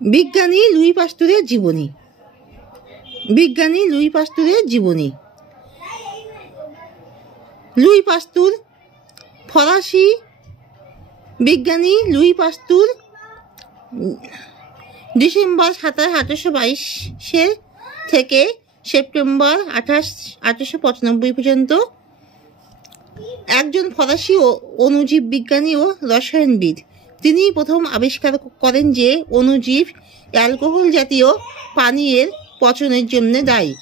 বিজ্ঞানী লুই পাস্তুরের জীবনী। বিজ্ঞানী লুই পাস্তুরের জীবনী। লুই পাস্তুর ফরাসি বিজ্ঞানী লুই পাস্তুর ডিসেম্বর 27, 1822 থেকে সেপ্টেম্বর 28, 1895 পর্যন্ত একজন ফরাসি অণুজীব বিজ্ঞানী ও রসায়নবিদ। তিনি প্রথম আবিষ্কার করেন যে অণুজীব অ্যালকোহল জাতীয় পানীয়ের পচনের জন্য দায়ী।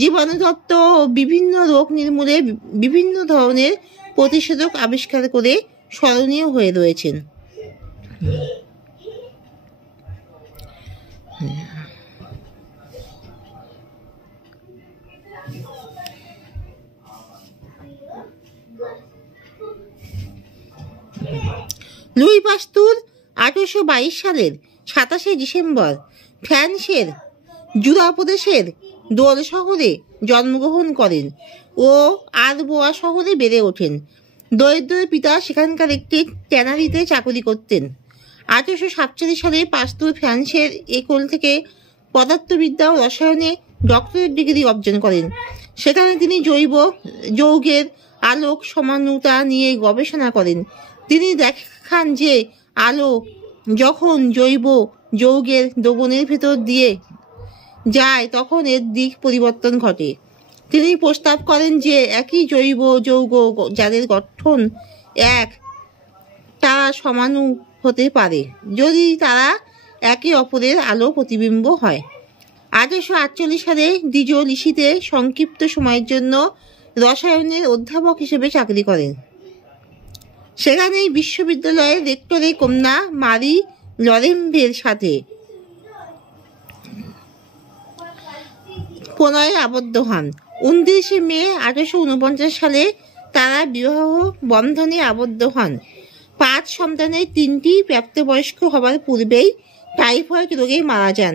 জীবাণুতত্ত্ব ও বিভিন্ন রোগ নির্মূলে বিভিন্ন ধরনের প্রতিষেধক আবিষ্কার করে স্মরণীয় হয়ে রয়েছেন। লুই পাস্তুর 1822 সালের 27 ডিসেম্বর ফ্রান্সের জুরা প্রদেশের দোল শহরে জন্মগ্রহণ করেন ও আরবোয়া শহরে বেড়ে ওঠেন। দরিদ্র পিতা সেখানকার একটি ট্যানারিতে চাকরি করতেন। 1847 সালে পাস্তুর ফ্রান্সের একল থেকে পদার্থবিদ্যা ও রসায়নে ডক্টরেট ডিগ্রি অর্জন করেন। সেখানে তিনি জৈব যৌগের আলোক সমানুতা নিয়ে গবেষণা করেন। তিনি দেখান যে আলো যখন জৈব যৌগের দ্রবণের ভেতর দিয়ে যায় তখন এর দিক পরিবর্তন ঘটে। তিনি প্রস্তাব করেন যে একই জৈব যৌগ যাদের গঠন এক তারা সমাণু হতে পারে যদি তারা একে অপরের আলো প্রতিবিম্ব হয়। 1848 সালে ডিজো লিসিতে সংক্ষিপ্ত সময়ের জন্য রসায়নের অধ্যাপক হিসেবে চাকরি করেন। সেখানেই বিশ্ববিদ্যালয়ের রেক্টরের কন্যা মারি লরেম্বের সাথে প্রণয়ে আবদ্ধ হন। 29 মে 1849 সালে তারা বিবাহ বন্ধনে আবদ্ধ হন। 5 সন্তানের 3টি প্রাপ্তবয়স্ক হবার পূর্বেই টাইফয়েড রোগে মারা যান।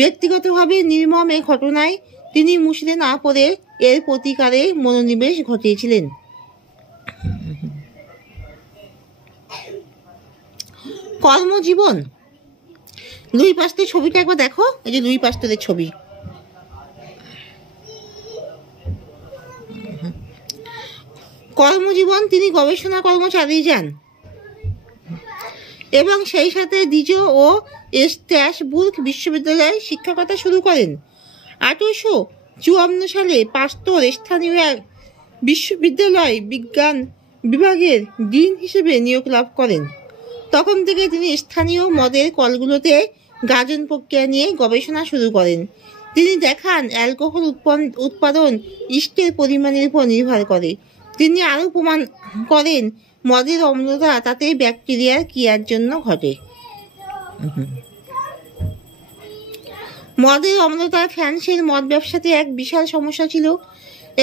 ব্যক্তিগতভাবে নির্মম এই ঘটনায় তিনি মুষড়ে না পড়ে এর প্রতিকারে মনোনিবেশ ঘটিয়েছিলেন। কর্মজীবন। লুই পাস্তুরের ছবিটা একবার দেখো, এই যে লুই পাস্তুরের ছবি। কর্মজীবন, তিনি গবেষণা কর্ম চালিয়ে যান এবং সেই সাথে ডিজো ও স্ট্রাসবুর্গ বিশ্ববিদ্যালয়ে শিক্ষকতা শুরু করেন। 1854 সালে পাস্তুর স্থানীয় এক বিশ্ববিদ্যালয় বিজ্ঞান বিভাগের ডিন হিসেবে নিয়োগ লাভ করেন। তখন থেকে তিনি স্থানীয় মদের কলগুলোতে গাজন প্রক্রিয়া নিয়ে গবেষণা শুরু করেন। তিনি দেখান অ্যালকোহল উৎপাদন ইস্টের পরিমাণের উপর নির্ভর করে। তিনি আরও প্রমাণ করেন মদের অম্লতা তাতে ব্যাকটেরিয়ার ক্রিয়ার জন্য ঘটে। মদের অম্লতা ফ্রান্সের মদ ব্যবসাতে এক বিশাল সমস্যা ছিল।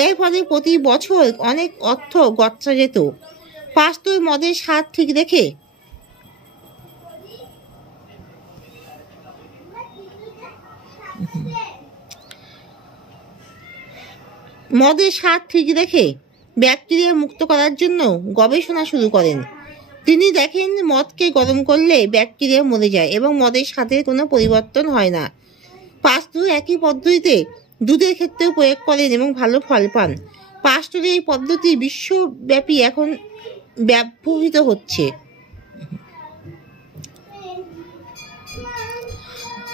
এর ফলে প্রতি বছর অনেক অর্থ গচ্ছা যেত। পাস্তুর মদের স্বাদ ঠিক রেখে ব্যাকটেরিয়া মুক্ত করার জন্য গবেষণা শুরু করেন। তিনি দেখেন মদকে গরম করলে ব্যাকটেরিয়া মরে যায় এবং মদের স্বাদের কোনো পরিবর্তন হয় না। পাস্তুর একই পদ্ধতিতে দুধের ক্ষেত্রেও প্রয়োগ করেন এবং ভালো ফল পান। পাস্তুরের এই পদ্ধতি বিশ্বব্যাপী এখন ব্যবহৃত হচ্ছে।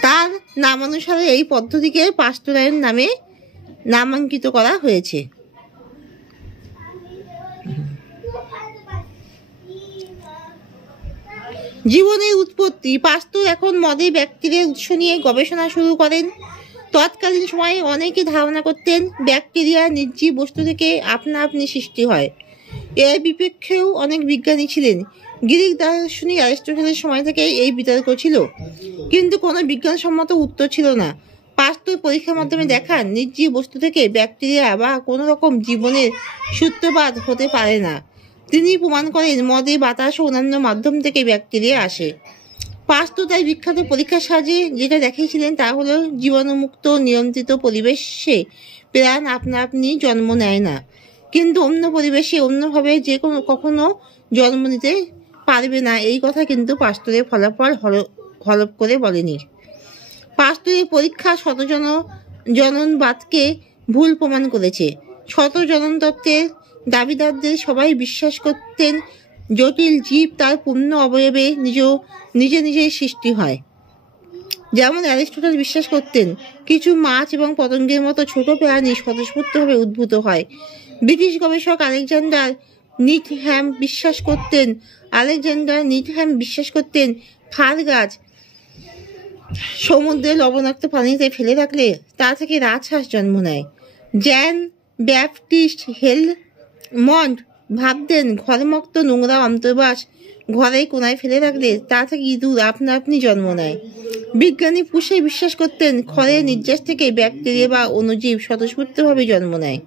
তার নামানুসারে এই পদ্ধতিকে পাস্তুরায়ন নামে নামাঙ্কিত করা হয়েছে। জীবনের উৎপত্তি। পাস্তুর এখন মদে ব্যাকটেরিয়ার উৎস নিয়ে গবেষণা শুরু করেন। তৎকালীন সময়ে অনেকে ধারণা করতেন ব্যাকটেরিয়া নির্জীব বস্তু থেকে আপনা আপনি সৃষ্টি হয়। এর বিপক্ষেও অনেক বিজ্ঞানী ছিলেন। গ্রিক দার্শনিক অ্যারিস্টটলের সময় থেকে এই বিতর্ক ছিল, কিন্তু কোনো বিজ্ঞানসম্মত উত্তর ছিল না। পাস্তুর পরীক্ষার মাধ্যমে দেখান নির্জীব বস্তু থেকে ব্যাকটেরিয়া বা কোনো রকম জীবনের সূত্রপাত হতে পারে না। তিনি প্রমাণ করেন মদে, বাতাস ও অন্যান্য মাধ্যম থেকে ব্যাকটেরিয়া আসে। পাস্তুর তাই বিখ্যাত পরীক্ষার সাহায্যে যেটা দেখিয়েছিলেন তা হলো জীবাণুমুক্ত নিয়ন্ত্রিত পরিবেশে প্রাণ আপনা আপনি জন্ম নেয় না, কিন্তু অন্য পরিবেশে অন্যভাবে যে কখনো জন্ম নিতে পারবে না। এই কথা কিন্তু পাস্তুরের ফলাফল হলপ করে বলেনি। পাস্তুরের পরীক্ষা জননবাদকে ভুল প্রমাণ করেছে। জনন তত্ত্বের দাবিদারদের সবাই বিশ্বাস করতেন জটিল জীব তার পূর্ণ অবয়বে নিজে নিজেই সৃষ্টি হয়। যেমন অ্যারিস্টটল বিশ্বাস করতেন কিছু মাছ এবং পতঙ্গের মতো ছোট প্রাণী স্বতঃস্ফূর্তভাবে উদ্ভূত হয়। ব্রিটিশ গবেষক আলেকজান্ডার নিটহ্যাম বিশ্বাস করতেন ফার গাছ সমুদ্রে লবণাক্ত পানিতে ফেলে রাখলে তা থেকে রাজহাঁস জন্ম নেয়। জ্যান ব্যাপটিস্ট হেলমন্ড ভাবতেন ঘরমুক্ত নোংরা অন্তর্বাস ঘরের কোনায় ফেলে রাখলে তা থেকে ইঁদুর আপনা আপনি জন্ম নেয়। বিজ্ঞানী পুষে বিশ্বাস করতেন খড়ের নির্যাস থেকে ব্যাকটেরিয়া বা অণুজীব স্বতঃস্ফূর্তভাবে জন্ম নেয়।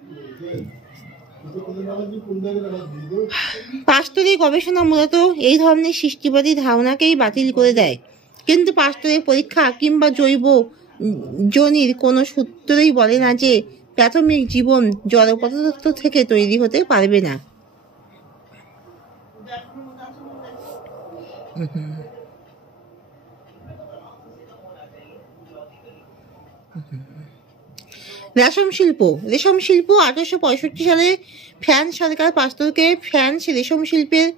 পাস্তুরের গবেষণা মূলত এই ধরনের সৃষ্টিবাদী ধারণাকেই বাতিল করে দেয়, কিন্তু পাস্তুরের পরীক্ষা কিংবা জৈব জনির কোনো সূত্রই বলে না যে প্রাথমিক জীবন জড় পদার্থ থেকে তৈরি হতে পারবে না। রেশম শিল্প 1865 সালে ফ্রান্স সরকার পাস্তুরকে ফ্রান্স রেশম শিল্পের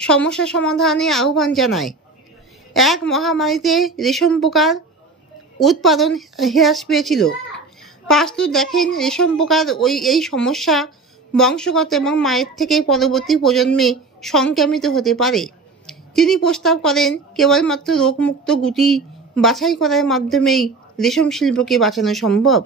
সমস্যা সমাধানে আহ্বান জানায়। এক মহামারীতে রেশম পোকার উৎপাদন হ্রাস পেয়েছিল। পাস্তুর দেখেন রেশম পোকার এই সমস্যা বংশগত এবং মায়ের থেকে পরবর্তী প্রজন্মে সংক্রামিত হতে পারে। তিনি প্রস্তাব করেন কেবলমাত্র রোগমুক্ত গুটি বাছাই করার মাধ্যমেই রেশম শিল্পকে বাঁচানো সম্ভব।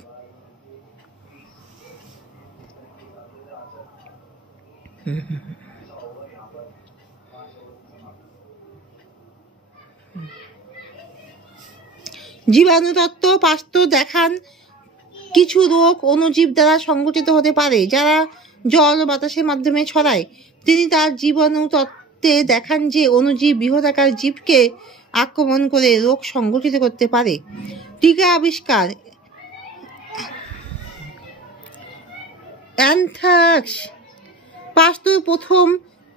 জীবাণুতত্ত্ব পাস্তুর দেখান কিছু রোগ অণুজীব দ্বারা সংগঠিত হতে পারে যারা জল ও বাতাসের মাধ্যমে ছড়ায়। তিনি তার জীবাণুতত্ত্বে দেখান যে অণুজীব বৃহদাকার জীবকে আক্রমণ করে রোগ সংগঠিত করতে পারে। টিকা আবিষ্কার অ্যানথ্রাক্স পাস্তুর প্রথম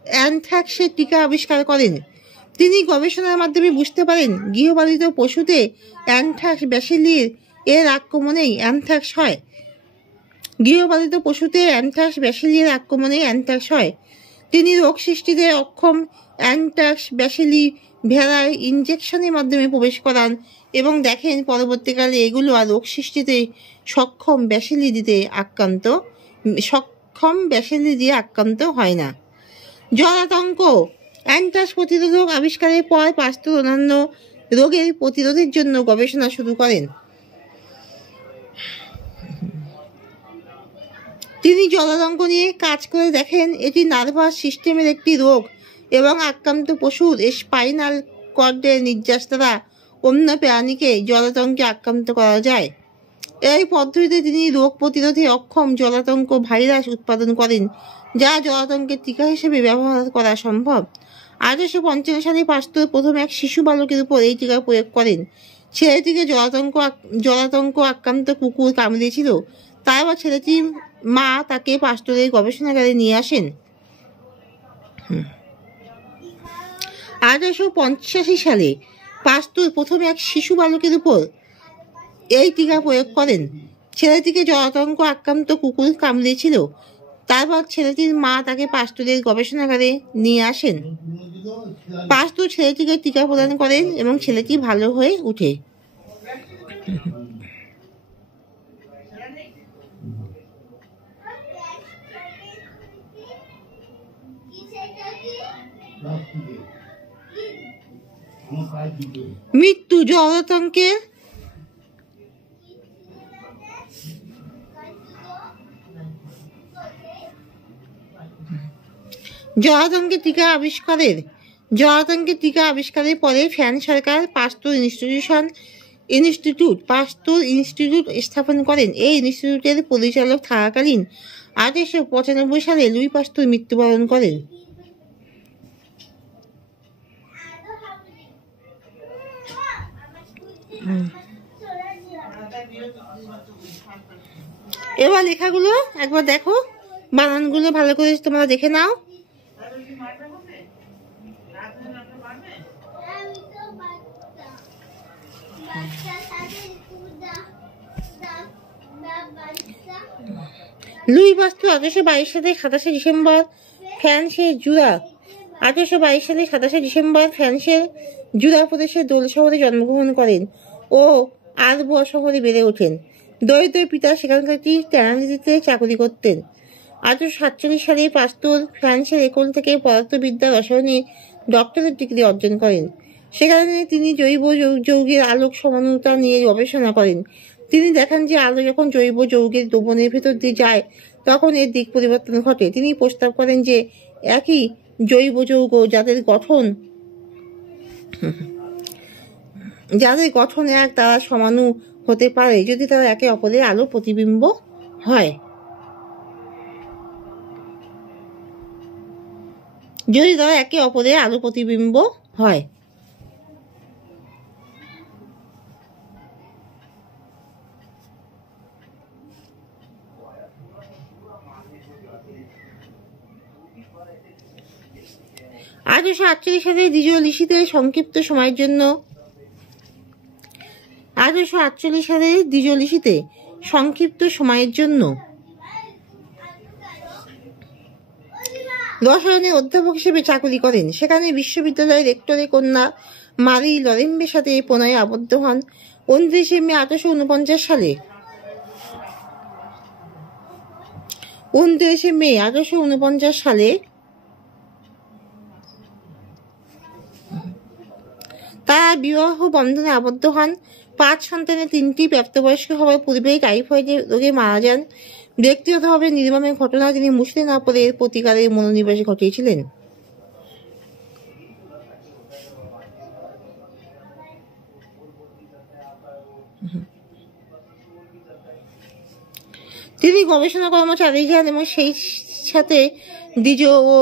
অ্যানথ্রাক্সের টিকা আবিষ্কার করেন। তিনি গবেষণার মাধ্যমে বুঝতে পারেন গৃহপালিত পশুতে অ্যানথ্রাক্স ব্যাসিলিস এর আক্রমণেই অ্যানথ্রাক্স হয়। তিনি রোগ সৃষ্টিতে অক্ষম অ্যানথ্রাক্স ব্যাসিলি ভেড়ায় ইনজেকশনের মাধ্যমে প্রবেশ করান এবং দেখেন পরবর্তীকালে এগুলো আর রোগ সৃষ্টিতে সক্ষম ব্যাসিলি দিয়ে আক্রান্ত হয় না। জলাতঙ্ক অ্যানথ্রাক্স প্রতিরোধক আবিষ্কারের পর পাস্তুর অন্যান্য রোগের প্রতিরোধের জন্য গবেষণা শুরু করেন। তিনি জলাতঙ্ক নিয়ে কাজ করে দেখেন এটি নার্ভাস সিস্টেমের একটি রোগ এবং আক্রান্ত পশুর স্পাইনাল কর্ডের নির্যাস দ্বারা অন্য প্রাণীকে জলাতঙ্কে আক্রান্ত করা যায়। এই পদ্ধতিতে তিনি রোগ প্রতিরোধে অক্ষম জলাতঙ্ক ভাইরাস উৎপাদন করেন যা জলাতঙ্কের টিকা হিসেবে ব্যবহার করা সম্ভব। 1855 সালে পাস্তুর প্রথম এক শিশু বালকের উপর এই টিকা প্রয়োগ করেন। ছেলেটিকে জলাতঙ্ক আক্রান্ত কুকুর কামড়িয়েছিল। তারপর ছেলেটির মা তাকে পাস্তুরের গবেষণাগারে নিয়ে আসেন। 1885 সালে পাস্তুর প্রথম এক শিশু বালকের উপর এই টিকা প্রয়োগ করেন। ছেলেটিকে জলাতঙ্ক আক্রান্ত কুকুর কামড়িয়েছিল। তারপর ছেলেটির মা তাকে পাস্তুরের গবেষণাগারে নিয়ে আসেন। পাস্তুর ছেলেটিকে টিকা প্রদান করেন এবং ছেলেটি ভালো হয়ে ওঠে। মৃত্যু জলাতঙ্কের টিকা আবিষ্কারের পরে ফ্রান্স সরকার পাস্তুর ইনস্টিটিউট স্থাপন করেন। এই ইনস্টিটিউটের পরিচালক থাকাকালীন 1895 সালে লুই পাস্তুর মৃত্যুবরণ করেন। এবার লেখাগুলো একবার দেখো, বানানগুলো ভালো করে তোমরা দেখে নাও। লুই পাস্তুর 1822 সালে 27শে ডিসেম্বর ফ্রান্সের জুরা 1822 সালে 27শে ডিসেম্বর ফ্রান্সের জুরা প্রদেশের দোল শহরে জন্মগ্রহণ করেন ও আরবো শহরে বেড়ে ওঠেন। দরিদ্র পিতা সেখানকার একটি ট্যানারিতে চাকরি করতেন। 1847 সালে পাস্তুর ফ্রান্সের একল থেকে পদার্থবিদ্যা রসায়নে ডক্টরেট ডিগ্রি অর্জন করেন। সেখানে তিনি জৈব যৌগের আলোক সমানুতা নিয়ে গবেষণা করেন। তিনি দেখান যে আলো যখন জৈব যৌগের দ্রবণের ভেতর দিয়ে যায় তখন এর দিক পরিবর্তন ঘটে। তিনি প্রস্তাব করেন যে একই জৈব যৌগ যাদের গঠন এক তারা সমাণু হতে পারে যদি তারা একে অপরের আলো প্রতিবিম্ব হয়। যদি তারা একে অপরের আলো প্রতিবিম্ব হয়। সালে ডিজোলিসিতে সংক্ষিপ্ত সময়ের জন্য 1848 সালে ডিজোলিসিতে সংক্ষিপ্ত সময়ের জন্য রসায়নের অধ্যাপক হিসেবে চাকরি করেন। সেখানে বিশ্ববিদ্যালয়ের রেক্টরের কন্যা মারি লরেম্বের সাথে প্রণয়ে আবদ্ধ হন। 29 মে 1849 সালে 29 মে 1849 সালে তারা বিবাহ বন্ধনে আবদ্ধ হন। 5 সন্তানের 3টি প্রাপ্তবয়স্ক হওয়ার পূর্বেই টাইফয়েডের রোগে মারা যান। ব্যক্তিগতভাবে নির্মমের ঘটনা তিনি মুছতে না পারে এর প্রতিকারের মনোনিবেশ ঘটিয়েছিলেন। তিনি গবেষণা কর্ম চালিয়ে যান এবং সেই সাথে ডিজো ও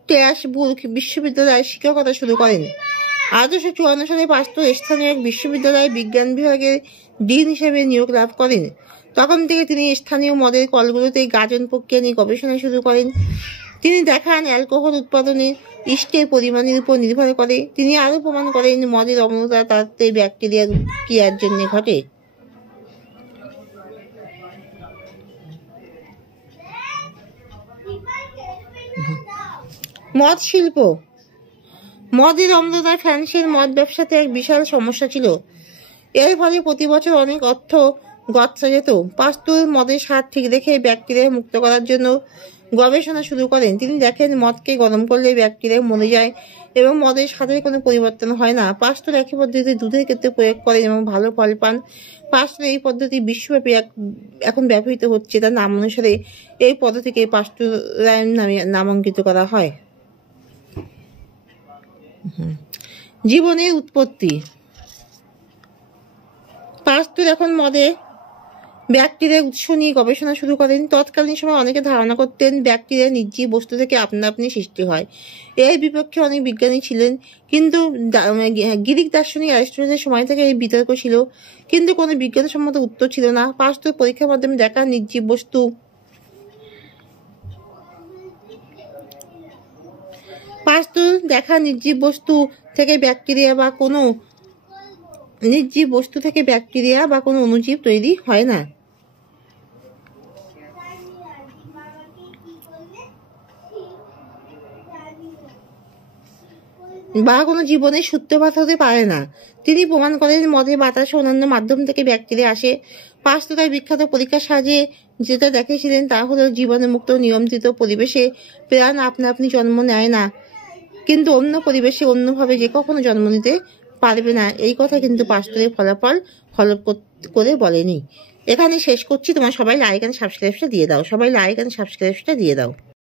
স্ট্রাসবুর্গ বিশ্ববিদ্যালয়ে শিক্ষকতা শুরু করেন। 1854 সালে পাস্তুর স্থানীয় এক বিশ্ববিদ্যালয়ে বিজ্ঞান বিভাগের ডিন হিসেবে নিয়োগ লাভ করেন। তখন থেকে তিনি স্থানীয় মদের কলগুলোতে গাজন প্রক্রিয়া নিয়ে গবেষণা শুরু করেন। তিনি দেখান অ্যালকোহল উৎপাদনে ইস্টের পরিমাণের উপর নির্ভর করে। তিনি আরও প্রমাণ করেন মদের অম্লতা তাতে ব্যাকটেরিয়ার ক্রিয়ার জন্য ঘটে। মদ শিল্প। মদের অম্লতা ফ্রান্সের মদ ব্যবসাতে এক বিশাল সমস্যা ছিল। এর ফলে প্রতি বছর অনেক অর্থ গচ্ছা যেত। পাস্তুর মদের স্বাদ ঠিক রেখে ব্যাকটেরিয়া মুক্ত করার জন্য গবেষণা শুরু করেন। তিনি দেখেন মদকে গরম করলে ব্যাকটেরিয়া মরে যায় এবং মদের স্বাদের কোনো পরিবর্তন হয় না। পাস্তুর একই পদ্ধতি দুধের ক্ষেত্রে প্রয়োগ করেন এবং ভালো ফল পান। পাস্তুর এই পদ্ধতি বিশ্বব্যাপী এখন ব্যবহৃত হচ্ছে। তার নাম অনুসারে এই পদ্ধতিকে পাস্তুরায়ন নামে নামাঙ্কিত করা হয়। জীবনের উৎপত্তি। পাস্তুর এখন মদে ব্যাকটেরিয়ার উৎস নিয়ে গবেষণা শুরু করেন। তৎকালীন সময় অনেকে ধারণা করতেন ব্যাকটেরিয়া নির্জীব বস্তু থেকে আপনা আপনি সৃষ্টি হয়। এর বিপক্ষে অনেক বিজ্ঞানী ছিলেন, কিন্তু গ্রিক দার্শনিক অ্যারিস্টটলের সময় থেকে এই বিতর্ক ছিল, কিন্তু কোনো বিজ্ঞানসম্মত উত্তর ছিল না। পাস্তুর পরীক্ষার মাধ্যমে দেখা নির্জীব বস্তু থেকে ব্যাকটেরিয়া বা কোনো অণুজীব তৈরি হয় না। বা কোনো জীবনের সূত্রপাত হতে পারে না। তিনি প্রমাণ করেন মদে বাতাস ও অন্যান্য মাধ্যম থেকে ব্যাকটেরিয়া আসে। পাস্তুর তার বিখ্যাত পরীক্ষার সাহায্যে যেটা দেখেছিলেন তা হলো জীবাণুমুক্ত নিয়ন্ত্রিত পরিবেশে প্রাণ আপনা আপনি জন্ম নেয় না, কিন্তু অন্য পরিবেশে অন্যভাবে যে কখনো জন্ম নিতে পারবে না। এই কথা কিন্তু পাস্তুরের ফলাফল ফলো করে বলেনি। এখানে শেষ করছি। তোমার সবাই লাইক এন্ড সাবস্ক্রাইবটা দিয়ে দাও।